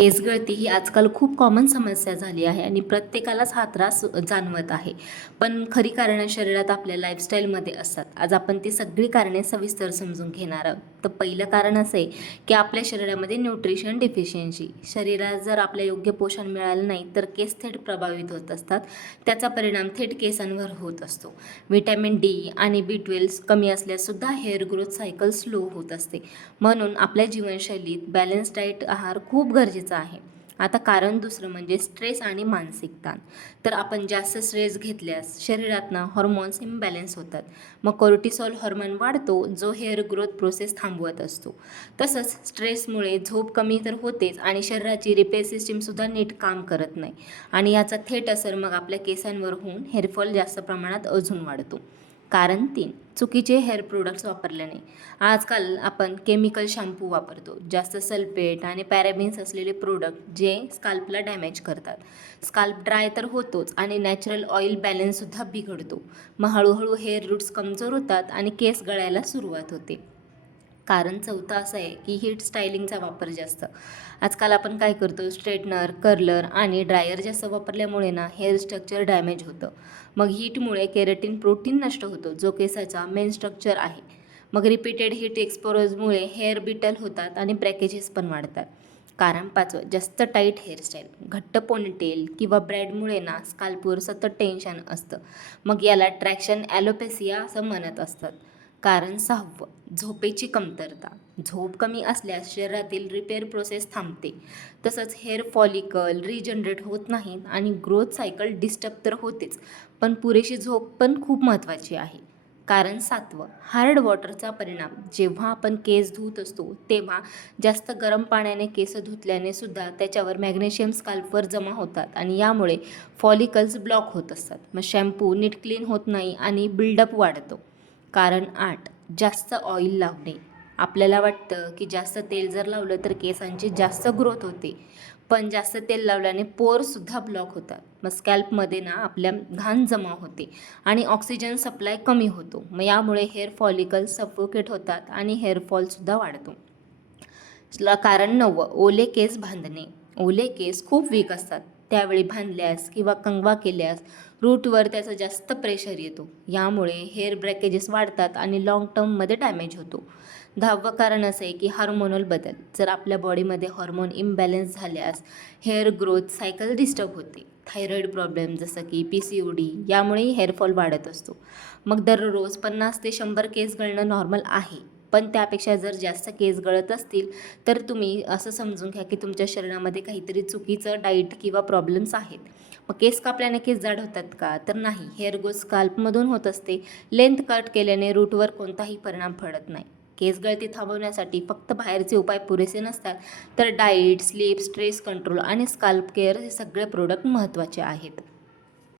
केस गळती ही आजकाल खूप कॉमन समस्या झाली आहे आणि प्रत्येकालाच हा त्रास जाणवत आहे. पण खरी कारणं शरीरात आपल्या लाईफस्टाईलमध्ये असतात. आज आपण ती सगळी कारणे सविस्तर समजून घेणार आहोत. तर पहिलं कारण असं आहे की आपल्या शरीरामध्ये न्यूट्रिशन डिफिशियन्सी. शरीरात जर आपल्या योग्य पोषण मिळालं नाही तर केस थेट प्रभावित होत असतात. त्याचा परिणाम थेट केसांवर होत असतो. व्हिटॅमिन डी आणि B12 कमी असल्याससुद्धा हेअर ग्रोथ सायकल स्लो होत असते. म्हणून आपल्या जीवनशैलीत बॅलन्स डाएट आहार खूप गरजेचा आहे. आता कारण दुसरं म्हणजे स्ट्रेस आणि मानसिक ताण. तर आपण जास्त स्ट्रेस घेतल्यास शरीरातनं हॉर्मोन्स इम्बॅलन्स होतात. मग कोर्टिसॉल हॉर्मोन वाढतो जो हेअर ग्रोथ प्रोसेस थांबवत असतो. तसंच स्ट्रेसमुळे झोप कमी तर होतेच आणि शरीराची रिपेअर सिस्टीमसुद्धा नीट काम करत नाही आणि याचा थेट असर मग आपल्या केसांवर होऊन हेअरफॉल जास्त प्रमाणात अजून वाढतो. कारण 3, चुकीचे हेअर प्रोडक्ट्स वापरल्याने. आजकाल आपण केमिकल शॅम्पू वापरतो, जास्त सल्फेट आणि पॅराबिन्स असलेले प्रोडक्ट जे स्काल्पला डॅमेज करतात. स्काल्प ड्राय तर होतोच आणि नॅचरल ऑइल बॅलन्ससुद्धा बिघडतो. मग हळूहळू हेअर रूट्स कमजोर होतात आणि केस गळायला सुरुवात होते. कारण चौथं असं आहे की हीट स्टायलिंगचा वापर जास्त. आजकाल आपण काय करतो, स्ट्रेटनर, कर्लर आणि ड्रायर जास्त वापरल्यामुळे ना हेअर स्ट्रक्चर डॅमेज होतं. मग हीटमुळे केराटिन प्रोटीन नष्ट होतो जो केसाचा मेन स्ट्रक्चर आहे. मग रिपीटेड हीट एक्सपोजरमुळे हेअर बिटल होतात आणि ब्रॅकेजेस पण वाढतात. कारण 5, जास्त टाईट हेअरस्टाईल. घट्ट पोनीटेल किंवा ब्रॅडमुळे ना स्काल्पवर सतत टेन्शन असतं. मग याला ट्रॅक्शन ॲलोपेसिया असं म्हणत असतात. कारण 6, झोपेची कमतरता. झोप कमी असल्यास शरीरातील रिपेअर प्रोसेस थांबते. तसंच हेअर फॉलिकल रिजनरेट होत नाहीत आणि ग्रोथ सायकल डिस्टर्ब तर होतेच, पण पुरेशी झोप पण खूप महत्त्वाची आहे. कारण 7, हार्ड वॉटरचा परिणाम. जेव्हा आपण केस धुत असतो तेव्हा जास्त गरम पाण्याने केस धुतल्याने सुद्धा त्याच्यावर मॅग्नेशियम स्काल्पवर जमा होतात आणि यामुळे फॉलिकल्स ब्लॉक होत असतात. मग शॅम्पू नीट क्लीन होत नाही आणि बिल्डअप वाढतो. कारण 8, जास्त ऑइल लावणे. आपल्याला वाटतं की जास्त तेल जर लावलं तर केसांची जास्त ग्रोथ होते, पण जास्त तेल लावल्याने पोरसुद्धा ब्लॉक होतात. मग स्कॅल्पमध्ये ना आपल्या घाण जमा होते आणि ऑक्सिजन सप्लाय कमी होतो. मग यामुळे हेअर फॉलिकल्स सफोकेट होतात आणि हेअरफॉलसुद्धा वाढतो. कारण 9, ओले केस बांधणे. ओले केस खूप वीक असतात. त्यावेळी बांधल्यास किंवा कंगवा केल्यास रूटवर त्याचं जास्त प्रेशर येतो. यामुळे हेअर ब्रेकेजेस वाढतात आणि लाँग टर्ममध्ये डॅमेज होतो. 10वं कारण असं आहे की हार्मोनल बदल. जर आपल्या बॉडीमध्ये हॉर्मोन इम्बॅलन्स झाल्यास हेअर ग्रोथ सायकल डिस्टर्ब होते. थायरॉईड प्रॉब्लेम जसं की PCOD यामुळेही हेअरफॉल वाढत असतो. मग दररोज 50 ते 100 केस गळणं नॉर्मल आहे, पण त्यापेक्षा जर जास्त केस गळत असतील तर तुम्ही असं समजून घ्या की तुमच्या शरीरामध्ये काहीतरी चुकीचं डाईट किंवा प्रॉब्लेम्स आहेत. मग केस कापल्याने केस जाड होतात का? तर नाही. हेअर ग्रोथ स्काल्पमधून होत असते. लेंथ कट केल्याने रूटवर कोणताही परिणाम पडत नाही. केस गळती थांबवण्यासाठी फक्त बाहेरचे उपाय पुरेसे नसतात, तर डाईट, स्लीप, स्ट्रेस कंट्रोल आणि स्काल्प केअर हे सगळे प्रोडक्ट महत्त्वाचे आहेत.